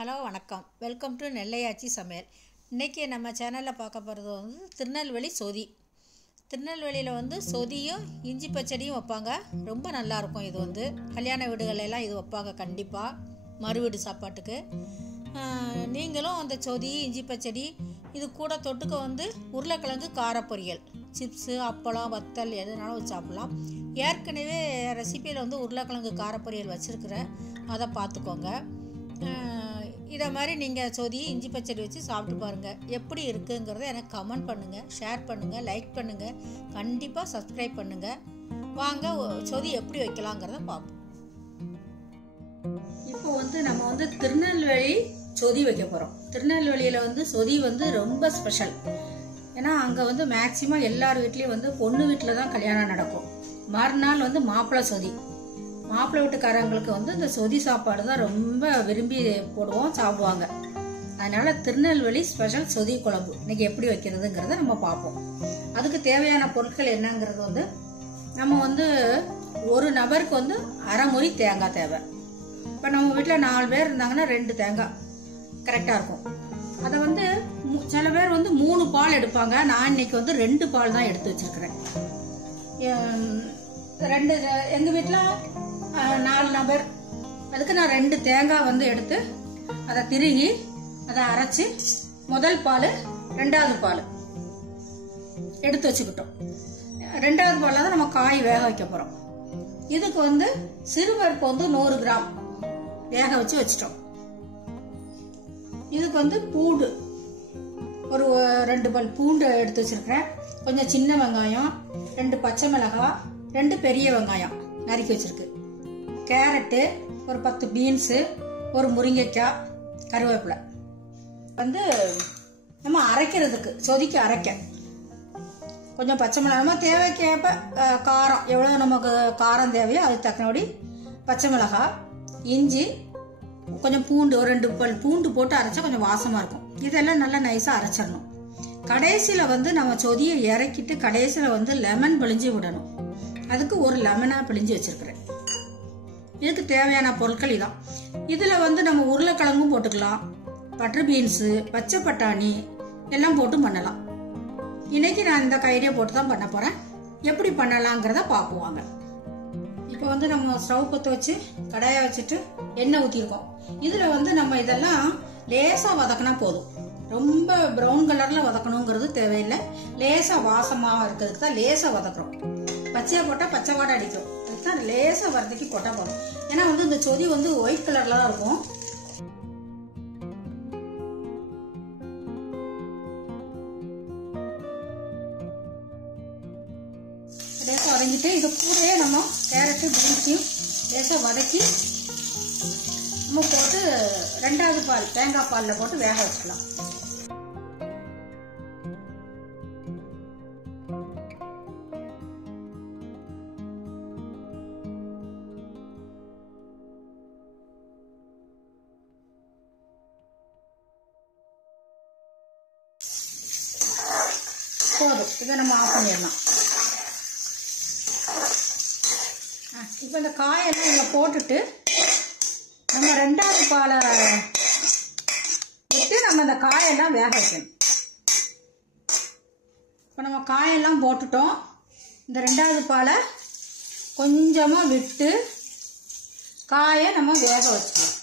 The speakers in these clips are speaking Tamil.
ஹலோ வணக்கம், வெல்கம் டு நெல்லையாச்சி சமையல். இன்றைக்கி நம்ம சேனலில் பார்க்க போகிறது வந்து திருநெல்வேலி சொதி. திருநெல்வேலியில் சொதியும் இஞ்சி பச்சடியும் வைப்பாங்க. ரொம்ப நல்லாயிருக்கும். இது கல்யாண வீடுகளெல்லாம் இது வைப்பாங்க கண்டிப்பாக, மறுவீடு சாப்பாட்டுக்கு. நீங்களும் அந்த சொதி இஞ்சி பச்சடி இது கூட தொட்டுக்க உருளைக்கிழங்கு காரப்பொரியல், சிப்ஸு, அப்பளம், வத்தல் எதுனாலும் சாப்பிட்லாம். ஏற்கனவே ரெசிப்பியில் உருளைக்கிழங்கு காரப்பொரியல் வச்சுருக்கிறேன், அதை பார்த்துக்கோங்க. இதை மாதிரி நீங்கள் சொதி இஞ்சி பச்சடி வச்சு சாப்பிட்டு பாருங்கள். எப்படி இருக்குங்கிறத எனக்கு கமெண்ட் பண்ணுங்கள், ஷேர் பண்ணுங்கள், லைக் பண்ணுங்கள், கண்டிப்பாக சப்ஸ்கிரைப் பண்ணுங்கள். வாங்க சொதி எப்படி வைக்கலாங்கிறத பார்ப்போம். இப்போ நம்ம திருநெல்வேலி சொதி வைக்க போகிறோம். திருநெல்வேலியில் சொதி ரொம்ப ஸ்பெஷல். ஏன்னா அங்கே மேக்சிமம் எல்லார் வீட்லேயும் பொண்ணு வீட்டில் தான் கல்யாணம் நடக்கும். மறுநாள் மாப்பிள்ளை சொதி. மாப்பிள்ளை வீட்டுக்காரங்களுக்கு இந்த சொதி சாப்பாடு தான் ரொம்ப விரும்பி போடுவோம், சாப்பிடுவாங்க. அதனால திருநெல்வேலி ஸ்பெஷல் சொதி குழம்பு இன்னைக்கு எப்படி வைக்கிறதுங்கிறத நம்ம பார்ப்போம். அதுக்கு தேவையான பொருட்கள் என்னங்கிறது நம்ம ஒரு நபருக்கு அரை முறி தேங்காய் தேவை. இப்போ நம்ம வீட்டில் 4 பேர் இருந்தாங்கன்னா 2 தேங்காய் கரெக்டாக இருக்கும். அதை சில பேர் 3 பால் எடுப்பாங்க. நான் இன்னைக்கு 2 பால் தான் எடுத்து வச்சிருக்கிறேன். எங்கள் வீட்டில் 4 நபர். அதுக்கு நான் 2 தேங்காய் எடுத்து அதை திருகி அதை அரைச்சி முதல் பால் 2வது பால் எடுத்து வச்சுக்கிட்டோம். 2வது பாலில் தான் நம்ம காய் வேக வைக்க போகிறோம். இதுக்கு சிறுபருப்பு 100 கிராம் வேக வச்சு வச்சிட்டோம். இதுக்கு பூண்டு ஒரு 2 பல் பூண்டு எடுத்து வச்சிருக்கிறேன். கொஞ்சம் சின்ன வெங்காயம், 2 பச்சை மிளகாய், 2 பெரிய வெங்காயம் நறுக்கி வச்சிருக்கு. கேரட்டு, ஒரு 10 பீன்ஸு, ஒரு முருங்கைக்காய், கருவேப்பிலை. நம்ம அரைக்கிறதுக்கு சொதிக்கு அரைக்க கொஞ்சம் பச்சை மிளகாய், நம்ம தேவைக்கேற்ப காரம் எவ்வளோ நமக்கு காரம் தேவையோ அதுக்கு தக்கபடி பச்சை மிளகாய், இஞ்சி, கொஞ்சம் பூண்டு, ஒரு 2 பல் பூண்டு போட்டு அரைச்சா கொஞ்சம் வாசமாக இருக்கும். இதெல்லாம் நல்லா நைஸாக அரைச்சிடணும். கடைசியில் நம்ம சொதியை இறக்கிட்டு கடைசியில் லெமன் பிழிஞ்சு விடணும். அதுக்கு ஒரு லெமனாக பிழிஞ்சு வச்சிருக்கிறேன். இதுக்கு தேவையான பொருட்கள் இதான். இதில் நம்ம உருளைக்கிழங்கும் போட்டுக்கலாம், பட்டர் பீன்ஸு, பச்சை பட்டாணி எல்லாம் போட்டு பண்ணலாம். இன்னைக்கு நான் இந்த கைடியை போட்டு தான் பண்ண போகிறேன். எப்படி பண்ணலாங்கிறத பார்ப்போம். இப்போ நம்ம ஸ்டவ் பற்ற வச்சு கடாயை வச்சுட்டு எண்ணெய் ஊற்றிருக்கோம். இதில் நம்ம இதெல்லாம் லேசாக வதக்கினா போதும். ரொம்ப ப்ரௌன் கலரில் வதக்கணுங்கிறது தேவையில்லை. லேசாக வாசமாக இருக்கிறதுக்கு தான் லேசாக வதக்குறோம். பச்சையாக போட்டால் பச்சை வாடை அடிக்கும். அதுதான் லேசாக வதக்கி போட்டால் போதும். ஏன்னா இந்த சொதி ஒயிட் கலரில் தான் இருக்கும். லேசாக வதங்கிட்டு இது கூடவே நம்ம கேரட்டு, பீன்ஸையும் லேசாக வதக்கி நம்ம போட்டு 2வது பால் தேங்காய் பாலில் போட்டு வேக வச்சுக்கலாம். போதும், இதை நம்ம ஆஃப் பண்ணிடலாம். இப்போ இந்த காயெல்லாம் இங்கே போட்டுட்டு நம்ம 2வது பாலை விட்டு நம்ம இந்த காயெல்லாம் வேக வைக்கணும். இப்போ நம்ம காயெல்லாம் போட்டுட்டோம். இந்த 2வது பாலை கொஞ்சமாக விட்டு காயை நம்ம வேக வச்சுக்கலாம்.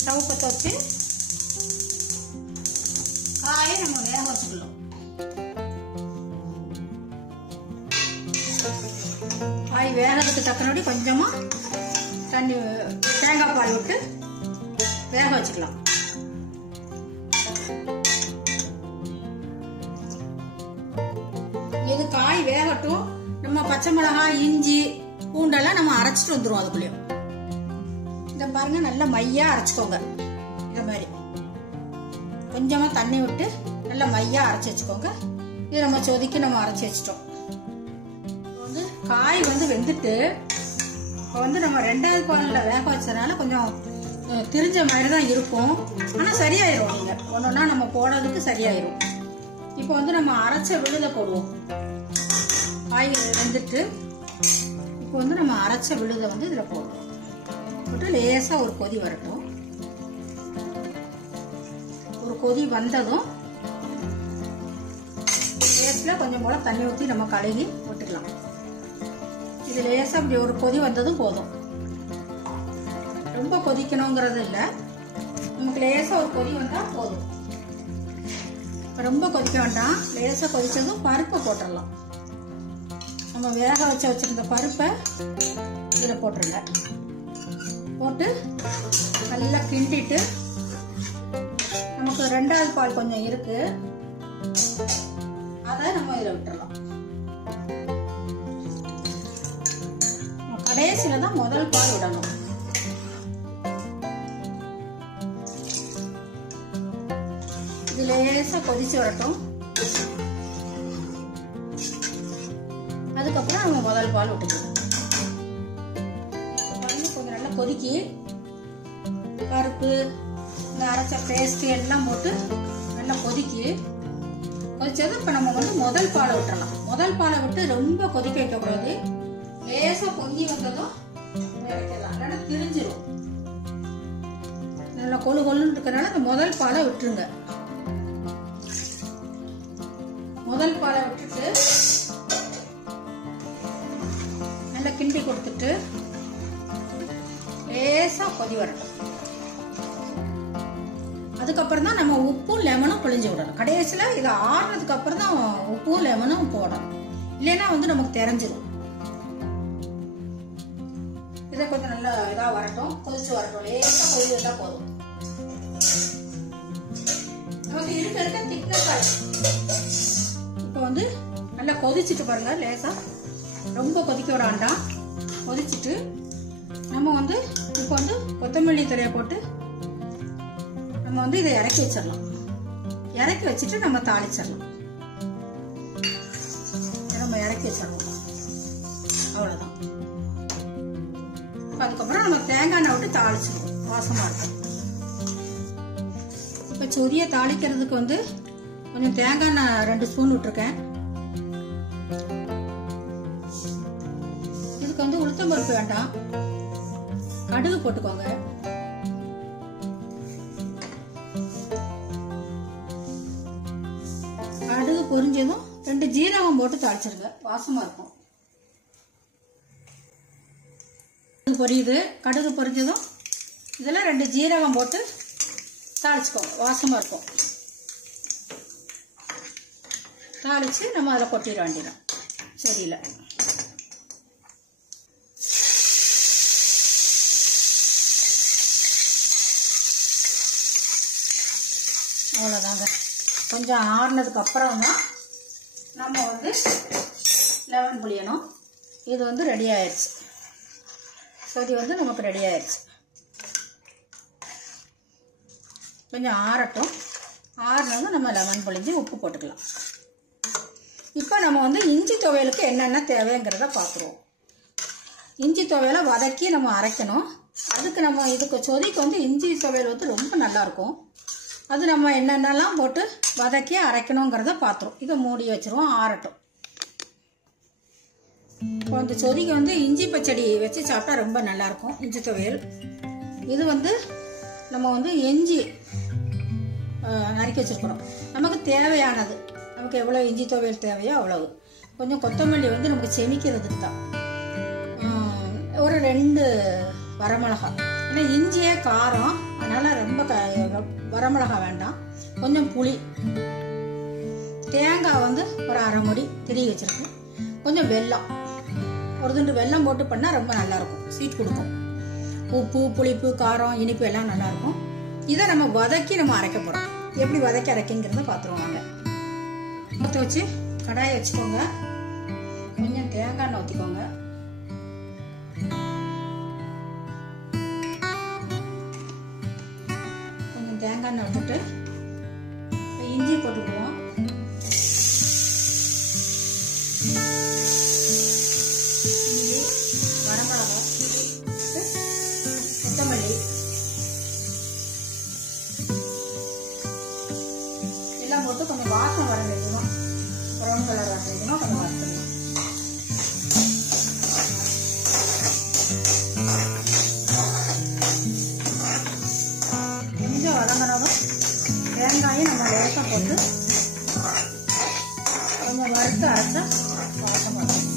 ஸ்டவ் பற்ற வச்சு காயை நம்ம வேக வச்சுக்கலாம். காய் வேகிறதுக்கு தக்கபடி கொஞ்சமா தண்ணி, தேங்காய் பால் விட்டு வேக வச்சுக்கலாம். இது காய் வேகட்டும். நம்ம பச்சை மிளகாய், இஞ்சி, பூண்டெல்லாம் நம்ம அரைச்சிட்டு வந்துடும். அதுக்குள்ளேயும் இதை பாருங்க, நல்லா மையா அரைச்சிக்கோங்க. இந்த மாதிரி கொஞ்சமா தண்ணி விட்டு நல்லா மையா அரைச்சி வச்சுக்கோங்க. இது நம்ம சொதிக்கு நம்ம அரைச்சி வச்சிட்டோம். காய் வெந்துட்டு இப்போ நம்ம 2வது பாலில் வேக வச்சதுனால கொஞ்சம் திரிஞ்ச மாதிரி தான் இருக்கும். ஆனால் சரியாயிரும். நீங்கள் ஒன்றா நம்ம போடுறதுக்கு சரியாயிரும். இப்போ நம்ம அரைச்ச விழுதை போடுவோம். காய் வெந்துட்டு இப்போ நம்ம அரைச்ச விழுதை இதில் போடுவோம். போட்டு லேசாக ஒரு கொதி வரட்டும். ஒரு கொதி வந்ததும் லேஸில் கொஞ்சம் போல் தண்ணி ஊற்றி நம்ம கழுகி விட்டுக்கலாம். இது லேசாக அப்படி ஒரு கொதி வந்ததும் போதும். ரொம்ப கொதிக்கணுங்கிறது இல்லை, நமக்கு லேசாக ஒரு கொதி வந்தால் போதும். ரொம்ப கொதிக்க வேண்டாம். லேசாக கொதிச்சதும் பருப்பை போட்டுடலாம். நம்ம வேக வச்சிருந்த பருப்பை இதில் போட்டுருங்க. போட்டு நல்லா கிண்டிட்டு, நமக்கு 2வது பால் கொஞ்சம் இருக்கு, அதை நம்ம இதில் விட்டுறலாம். கடைசியில தான் முதல் பால் விடணும். இது லேசா கொதிச்சு வரட்டும். அதுக்கப்புறம் நம்ம முதல் பால் விட்டுக்கலாம். கொஞ்சம் நல்லா கொதிக்கி பருப்பு, இந்த அரைச்ச பேஸ்ட் எல்லாம் போட்டு நல்லா கொதிச்சது. இப்ப நம்ம வந்து முதல் பாலை விட்டுறலாம். முதல் பாலை விட்டு ரொம்ப கொதிக்க வைக்கக்கூடாது. லேசா பொங்கி வந்ததும் இறக்கலாம், இல்லைன்னா திரிஞ்சிடும். நல்லா கொழு கொழுன்னு இருக்கிறனால அந்த முதல் பாலை விட்டுருங்க. முதல் பாலை விட்டுட்டு நல்லா கிண்டி கொடுத்துட்டு லேசா கொதி வரணும். அதுக்கப்புறம் தான் நம்ம உப்பும் லெமனும் பிழிஞ்சு விடணும். கடைசியில் இதை ஆறுனதுக்கு அப்புறம் தான் உப்பும் லெமனும் போடணும், இல்லைன்னா வந்து நமக்கு தெரிஞ்சிடும். இதை கொஞ்சம் நல்லா இதாக வரட்டும், கொதிச்சு வரட்டும். லேசா கொதி வந்தா போதும். நமக்கு இருக்க திக்னஸ் ஆகும். இப்போ வந்து நல்லா கொதிச்சுட்டு பாருங்க. லேசா ரொம்ப கொதிக்க விடாண்டாம். கொதிச்சுட்டு நம்ம வந்து இப்போ வந்து கொத்தமல்லி தழையை போட்டு நம்ம வந்து இதை இறக்கி வச்சிடலாம். இறக்கி வச்சுட்டு நம்ம தாளிச்சிடலாம். நம்ம இறக்கி வச்சிடலாம், அவ்வளோதான். அதுக்கப்புறம் நம்ம தேங்காய் எண்ணெய் விட்டு தாளிச்சிடுவோம், வாசமா இருக்கும். இப்போ சொதியை தாளிக்கிறதுக்கு வந்து கொஞ்சம் தேங்காய் எண்ணெய் 2 ஸ்பூன் விட்டுருக்கேன். இதுக்கு வந்து உளுத்தம் பருப்பு வேண்டாம், கடுகு போட்டுக்கோங்க. கடுகு பொரிஞ்சதும் 2 ஜீரகம் போட்டு தாளிச்சிருங்க, வாசமா இருக்கும். பொரியுது, கடுகு பொரிஞ்சதும் இதில் 2 ஜீரகம் போட்டு தாளிச்சுக்கோங்க, வாசமா இருக்கும். தாளிச்சு நம்ம அதில் கொட்டிட வேண்டியதான். சரியில்லை, அவ்வளோதாங்க. கொஞ்சம் ஆறுனதுக்கு அப்புறம் தான் நம்ம வந்து லெமன் புளியணும். இது வந்து ரெடி ஆயிடுச்சு. சொதி வந்து நமக்கு ரெடி ஆயிடுச்சு. கொஞ்சம் ஆறட்டும். ஆறுனதும் நம்ம லெமன் புளிஞ்சு உப்பு போட்டுக்கலாம். இப்போ நம்ம வந்து இஞ்சி துவையலுக்கு என்னென்ன தேவைங்கிறத பார்த்துருவோம். இஞ்சி துவையலை வதக்கி நம்ம அரைக்கணும். அதுக்கு நம்ம இதுக்கு சொதிக்கு வந்து இஞ்சி துவையல் வந்து ரொம்ப நல்லாயிருக்கும். அது நம்ம என்னென்னலாம் போட்டு வதக்கி அரைக்கணுங்கிறத பார்த்துருவோம். இதை மூடி வச்சுருவோம், ஆறட்டும். இப்போ அந்த சொதிக்கு வந்து இஞ்சி பச்சடி வச்சு சாப்பிட்டா ரொம்ப நல்லாயிருக்கும், இஞ்சி துவையல். இது வந்து நம்ம வந்து இஞ்சி நறுக்கி வச்சுருக்கிறோம். நமக்கு தேவையானது, நமக்கு எவ்வளோ இஞ்சி துவையல் தேவையோ அவ்வளவு. கொஞ்சம் கொத்தமல்லி வந்து நமக்கு செமிக்கிறதுக்கு தான். ஒரு 2 வரமிளகா. ஏன்னா இஞ்சியே காரம், அதனால் ரொம்ப வரமிளகா வேண்டாம். கொஞ்சம் புளி, தேங்காய் வந்து ஒரு 1/2 மூடி திருகி வச்சுருக்கு. கொஞ்சம் வெல்லம், ஒரு துண்டு வெல்லம் போட்டு பண்ணால் ரொம்ப நல்லாயிருக்கும், ஸ்வீட் கொடுக்கும். உப்பு, புளிப்பு, காரம், இனிப்பு எல்லாம் நல்லாயிருக்கும். இதை நம்ம வதக்கி நம்ம அரைக்க போகிறோம். எப்படி வதக்கி அரைக்குங்கிறத பார்த்துருவாங்க. ஊற்ற வச்சு கடாயை வச்சுக்கோங்க. கொஞ்சம் தேங்காய் எண்ணெய் ஊற்றிக்கோங்க. கொஞ்சம் தேங்காய் எண்ணெய் விட்டுட்டு இஞ்சி போட்டுக்குவோம். இஞ்சி, வரமிளகா, கொத்தமல்லி எல்லாம் போட்டு கொஞ்சம் வாசம் வர வேண்டியதும், ப்ரௌன் கலர் வர வேண்டியதும் கொஞ்சம் வறுத்துக்கலாம். போட்டு நம்ம வறுத்து அரைச்சா வாசமாக இருக்கும்.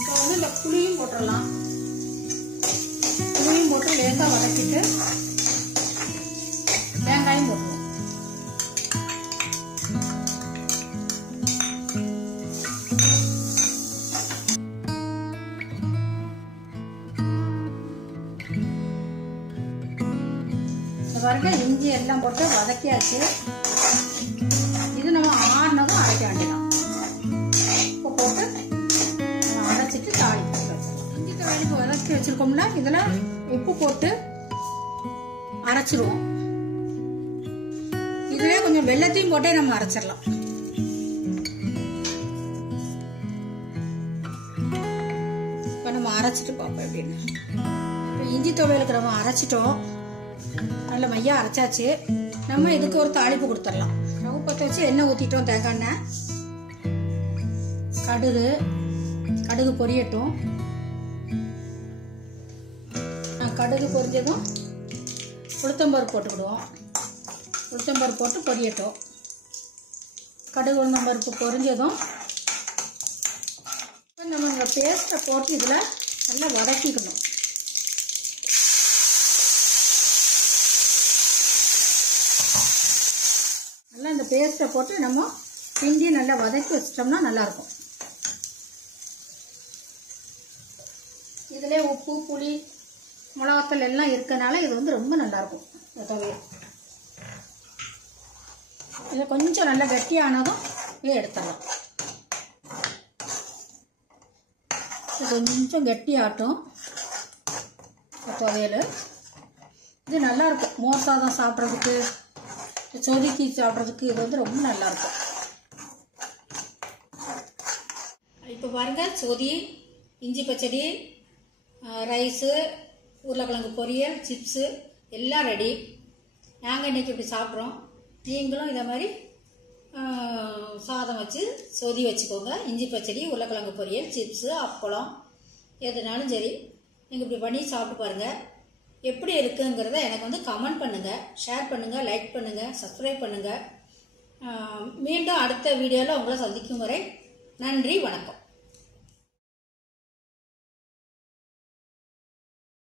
இப்போ வந்து இந்த புளியும் போட்டுடலாம். புளியும் போட்டு லேசாக வதக்கிட்டு தேங்காயும் போட்டுருவோம். பாருங்க, இஞ்சி எல்லாம் போட்டு வதக்கியாச்சு. இது நம்ம ஆறினதும் அரைக்க வேண்டியதான். இப்போ போட்டு அரைச்சிட்டு தாளிப்பு இஞ்சி தாளிப்பு வதக்கி வச்சிருக்கோம்ல, இதில் உப்பு போட்டு அரைச்சிருவோம். இதுல கொஞ்சம் வெள்ளத்தையும் போட்டே நம்ம அரைச்சிடலாம். இப்போ நம்ம அரைச்சிட்டு பார்ப்போம் எப்படின்னு. இப்போ இஞ்சி துவையலுக்கு நம்ம அரைச்சிட்டோம். நல்ல மையா அரைச்சாச்சு. நம்ம இதுக்கு ஒரு தாளிப்பு கொடுத்துடலாம். ஸ்டவ் பற்ற வச்சு எண்ணெய் ஊற்றிட்டோம். தேங்காய் எண்ணெய், கடுகு பொரியட்டும். கடுகு பொரிஞ்சதும் உளுத்தம்பருப்பு போட்டுக்கிடுவோம். உளுத்தம்பருப்பு போட்டு பொரியட்டும். கடுகு உளுத்தம்பருப்பு பொரிஞ்சதும் இப்போ நம்ம இந்த பேஸ்ட்டை போட்டு இதில் நல்லா வதக்கிக்கணும். நல்லா இந்த பேஸ்ட்டை போட்டு நம்ம கிண்டி நல்லா வதக்கி வச்சிட்டோம்னா நல்லாயிருக்கும். இதிலே உப்பு, புளி, மிளகாத்தூள் எல்லாம் இருக்கனால இது வந்து ரொம்ப நல்லாயிருக்கும். இந்த துவையல் இதை கொஞ்சம் நல்லா கட்டியானதும் எடுத்துடலாம். இது கொஞ்சம் கட்டியாட்டும் துவையல். இது நல்லாயிருக்கும். மோர் சாதம் சாப்பிட்றதுக்கு, சொதிக்கி சாப்பிட்றதுக்கு இது வந்து ரொம்ப நல்லாயிருக்கும். இப்போ பாருங்கள், சொதி, இஞ்சி பச்சடி, ரைஸு, உருளைக்கிழங்கு பொரியல், சிப்ஸு எல்லாம் ரெடி. நாங்கள் இன்றைக்கி இப்படி சாப்பிட்றோம். நீங்களும் இதை மாதிரி சாதம் வச்சு சொதி வச்சுக்கோங்க. இஞ்சி பச்சடி, உருளைக்கிழங்கு பொரியல், சிப்ஸு, அப்பளம் எதுனாலும் சரி நீங்கள் இப்படி பண்ணி சாப்பிட்டு பாருங்கள். எப்படி இருக்குங்கிறத எனக்கு வந்து கமெண்ட் பண்ணுங்கள், ஷேர் பண்ணுங்கள், லைக் பண்ணுங்கள், சப்ஸ்கிரைப் பண்ணுங்கள். மீண்டும் அடுத்த வீடியோவில் உங்களை சந்திக்கும் வரை நன்றி, வணக்கம்.